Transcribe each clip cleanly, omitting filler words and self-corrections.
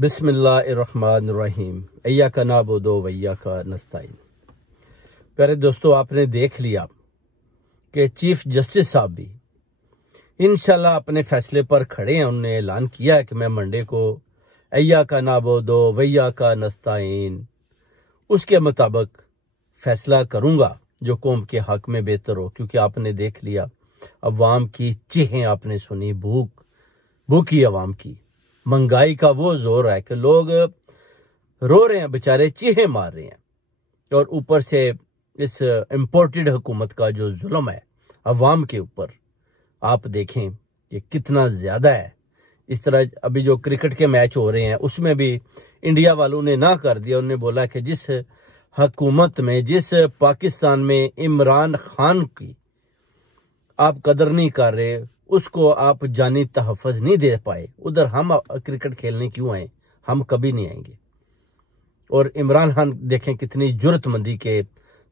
बिस्मिल्लाहिर्रहमानिर्रहीम। इय्याका नअबुदु व इय्याका नस्तईन। प्यारे दोस्तों, आपने देख लिया कि चीफ जस्टिस साहब भी इंशाल्लाह अपने फैसले पर खड़े हैं। उन्होंने ऐलान किया है कि मैं मंडे को इय्याका नअबुदु व इय्याका नस्तईन उसके मुताबिक फैसला करूंगा जो कौम के हक में बेहतर हो। क्योंकि आपने देख लिया अवाम की चीखें, आपने सुनी, भूखी अवाम की, महंगाई का वो जोर है कि लोग रो रहे हैं, बेचारे चीखें मार रहे हैं। और ऊपर से इस इम्पोर्टेड हुकूमत का जो जुल्म है अवाम के ऊपर, आप देखें कि कितना ज्यादा है। इस तरह अभी जो क्रिकेट के मैच हो रहे हैं उसमें भी इंडिया वालों ने ना कर दिया। उन्होंने बोला कि जिस हुकूमत में, जिस पाकिस्तान में इमरान खान की आप कदर नहीं कर रहे, उसको आप जानी तहफ़्फ़ुज़ नहीं दे पाए, उधर हम क्रिकेट खेलने क्यों आए? हम कभी नहीं आएंगे। और इमरान खान देखें कितनी जुर्रतमंदी के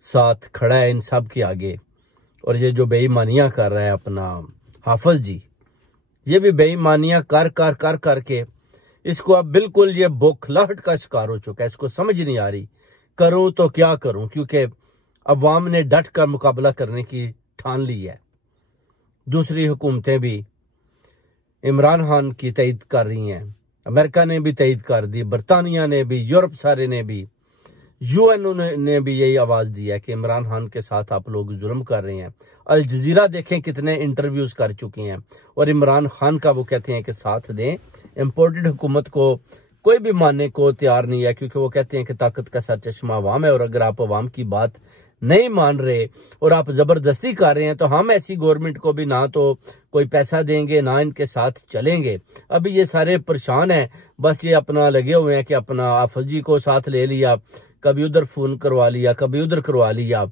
साथ खड़ा है इन सब के आगे। और ये जो बेईमानियां कर रहा है अपना हाफिज जी, ये भी बेईमानियां कर के इसको अब बिल्कुल ये बौखलाहट का शिकार हो चुका है। इसको समझ नहीं आ रही करूं तो क्या करूं, क्योंकि अवाम ने डट कर मुकाबला करने की ठान ली है। दूसरी हुकूमतें भी इमरान खान की तईद कर रही हैं, अमेरिका ने भी तईद कर दी, बरतानिया ने भी, यूरोप सारे ने भी, यूएन ने भी यही आवाज़ दी है कि इमरान खान के साथ आप लोग जुल्म कर रहे हैं। अल जजीरा देखें कितने इंटरव्यूज़ कर चुके हैं और इमरान खान का वो कहते हैं कि साथ दें। इम्पोर्टेड हुकूमत को कोई भी मानने को तैयार नहीं है, क्योंकि वो कहते हैं कि ताकत का सरचश्मा अवाम है। और अगर आप अवाम की बात नहीं मान रहे और आप जबरदस्ती कर रहे हैं तो हम ऐसी गवर्नमेंट को भी ना तो कोई पैसा देंगे, ना इनके साथ चलेंगे। अभी ये सारे परेशान हैं, बस ये अपना लगे हुए हैं कि अपना हाफिज जी को साथ ले लिया, कभी उधर फोन करवा लिया, कभी उधर करवा लिया,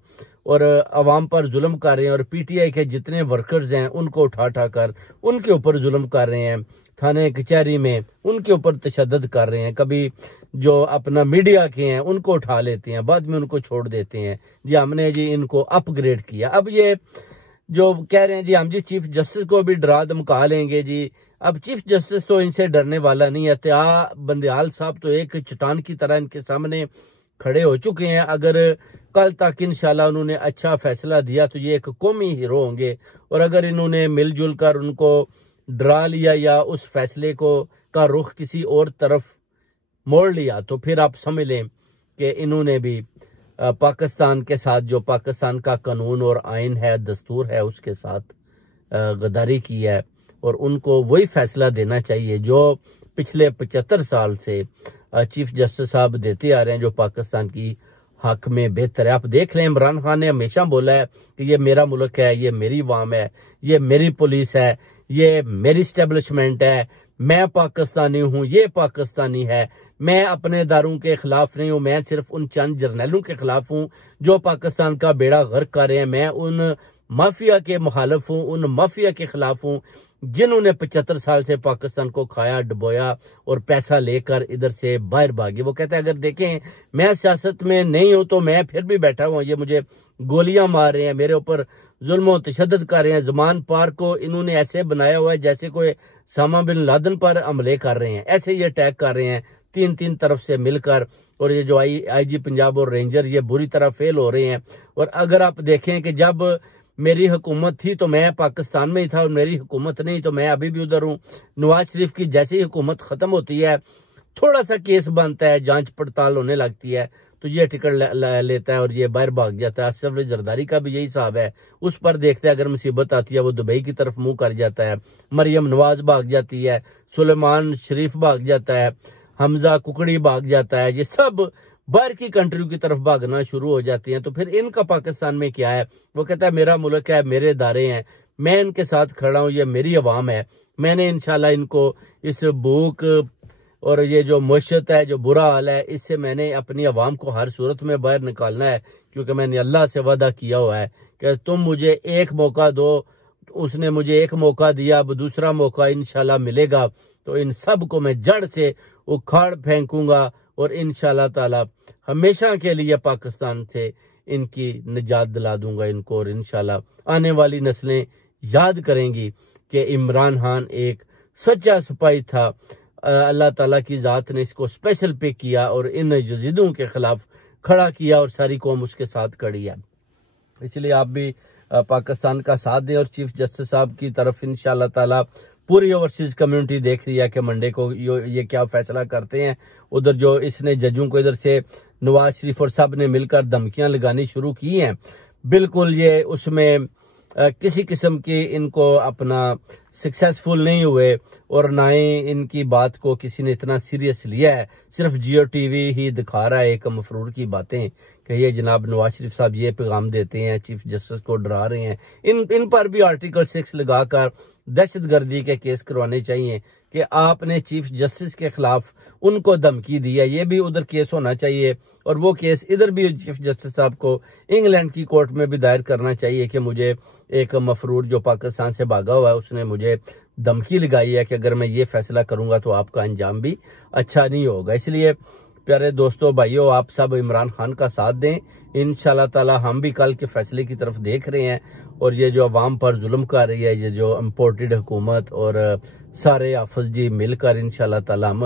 और अवाम पर जुल्म कर रहे हैं। और पीटीआई के जितने वर्कर्स हैं उनको उठा कर उनके ऊपर जुल्म कर रहे हैं, थाने कचहरी में उनके ऊपर तशद्दुद कर रहे हैं। कभी जो अपना मीडिया के हैं उनको उठा लेते हैं, बाद में उनको छोड़ देते हैं जी हमने जी इनको अपग्रेड किया। अब ये जो कह रहे हैं जी हम जी चीफ जस्टिस को भी डरा धमका लेंगे जी। अब चीफ जस्टिस तो इनसे डरने वाला नहीं है। त्या बंदयाल साहब तो एक चट्टान की तरह इनके सामने खड़े हो चुके हैं। अगर कल तक इंशाल्लाह उन्होंने अच्छा फैसला दिया तो ये एक कौमी हीरो होंगे। और अगर इन्होंने मिलजुल कर उनको डरा लिया या उस फैसले को का रुख किसी और तरफ मोड़ लिया तो फिर आप समझ लें कि इन्होंने भी पाकिस्तान के साथ, जो पाकिस्तान का कानून और आइन है, दस्तूर है, उसके साथ गद्दारी की है। और उनको वही फैसला देना चाहिए जो पिछले 75 साल से चीफ जस्टिस साहब देते आ रहे हैं, जो पाकिस्तान की हक में बेहतर है। आप देख लें, इमरान खान ने हमेशा बोला है कि ये मेरा मुल्क है, ये मेरी अवाम है, ये मेरी पुलिस है, ये मेरी स्टैब्लिशमेंट है, मैं पाकिस्तानी हूँ, ये पाकिस्तानी है, मैं अपने दारों के खिलाफ नहीं हूँ, मैं सिर्फ उन चंद जर्नैलों के खिलाफ हूँ जो पाकिस्तान का बेड़ा गर्क कर रहे हैं, मैं उन माफिया के मुखालिफ हूँ, उन माफिया के खिलाफ हूँ जिन्होंने 75 साल से पाकिस्तान को खाया डुबोया और पैसा लेकर इधर से बाहर भागे। वो कहते हैं अगर देखें मैं सियासत में नहीं हूं तो मैं फिर भी बैठा हुआ, ये मुझे गोलियां मार रहे हैं, मेरे ऊपर जुल्म तशद्दुद कर रहे हैं। जमान पार्क को इन्होंने ऐसे बनाया हुआ है जैसे कोई सामा बिन लादेन पर हमले कर रहे हैं, ऐसे ये अटैक कर रहे हैं तीन तरफ से मिलकर। और ये जो आईजी पंजाब और रेंजर ये बुरी तरह फेल हो रहे हैं। और अगर आप देखें कि जब मेरी हुकूमत थी तो मैं पाकिस्तान में ही था और मेरी हुकूमत नहीं तो मैं अभी भी उधर हूँ। नवाज शरीफ की जैसे ही हुकूमत खत्म होती है, थोड़ा सा केस बनता है, जांच पड़ताल होने लगती है, तो ये टिकट लेता है और ये बाहर भाग जाता है। असफ जरदारी का भी यही हिसाब है, उस पर देखते हैं अगर मुसीबत आती है वो दुबई की तरफ मुंह कर जाता है, मरियम नवाज भाग जाती है, सुलेमान शरीफ भाग जाता है, हमजा कुकड़ी भाग जाता है, ये सब बाहर की कंट्री की तरफ भागना शुरू हो जाती हैं। तो फिर इनका पाकिस्तान में क्या है? वो कहता है मेरा मुल्क है, मेरे इदारे हैं, मैं इनके साथ खड़ा हूँ, ये मेरी अवाम है, मैंने इंशाल्लाह इनको इस भूख और ये जो मुश्किल है, जो बुरा हाल है, इससे मैंने अपनी अवाम को हर सूरत में बाहर निकालना है। क्योंकि मैंने अल्लाह से वादा किया हुआ है कि तुम मुझे एक मौका दो, उसने मुझे एक मौका दिया, अब दूसरा मौका इंशाल्लाह मिलेगा तो इन सब को मैं जड़ से उखाड़ फेंकूंगा और इंशाल्लाह ताला हमेशा के लिए पाकिस्तान से इनकी निजात दिला दूंगा इनको। और इंशाल्लाह आने वाली नस्लें याद करेंगी कि इमरान खान एक सच्चा सिपाही था, अल्लाह ताला की ज़ात ने इसको स्पेशल पिक किया और इन यजीदों के खिलाफ खड़ा किया और सारी कौम उसके साथ खड़ी है। इसलिए आप भी पाकिस्तान का साथ दें और चीफ जस्टिस साहब की तरफ इंशाअल्लाह ताला पूरी ओवरसीज कम्युनिटी देख रही है कि मंडे को ये क्या फैसला करते हैं। उधर जो इसने जजों को इधर से नवाज शरीफ और सब ने मिलकर धमकियां लगानी शुरू की हैं, बिल्कुल ये उसमें किसी किस्म की इनको अपना सक्सेसफुल नहीं हुए और ना ही इनकी बात को किसी ने इतना सीरियस लिया है। सिर्फ जियो टीवी ही दिखा रहा है एक मफरूर की बातें कि ये जनाब नवाज शरीफ साहब ये पैगाम देते हैं, चीफ जस्टिस को डरा रहे हैं। इन पर भी आर्टिकल 6 लगाकर दहशतगर्दी के केस करवाने चाहिए कि आपने चीफ जस्टिस के खिलाफ उनको धमकी दी है। ये भी उधर केस होना चाहिए और वो केस इधर भी चीफ जस्टिस साहब को इंग्लैंड की कोर्ट में भी दायर करना चाहिए कि मुझे एक मफरूर जो पाकिस्तान से भागा हुआ है उसने मुझे धमकी लगाई है कि अगर मैं ये फैसला करूंगा तो आपका अंजाम भी अच्छा नहीं होगा। इसलिए प्यारे दोस्तों भाइयों, आप सब इमरान खान का साथ दें। इंशाल्लाह ताला हम भी कल के फैसले की तरफ देख रहे हैं और ये जो अवाम पर जुल्म कर रही है, ये जो इम्पोर्टेड हुकूमत और सारे हाफिज जी मिलकर इंशाल्लाह ताला हम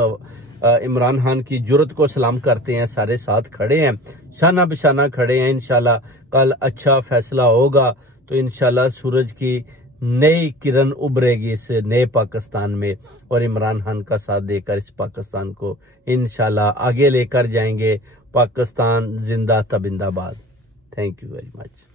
इमरान खान की जुर्रत को सलाम करते हैं, सारे साथ खड़े हैं, शाना बिशाना खड़े हैं। इंशाल्लाह कल अच्छा फैसला होगा तो इंशाल्लाह सूरज की नई किरण उभरेगी इस नए पाकिस्तान में और इमरान खान का साथ देकर इस पाकिस्तान को इंशाल्लाह आगे लेकर जाएंगे। पाकिस्तान जिंदा तब जिंदाबाद। Thank you very much.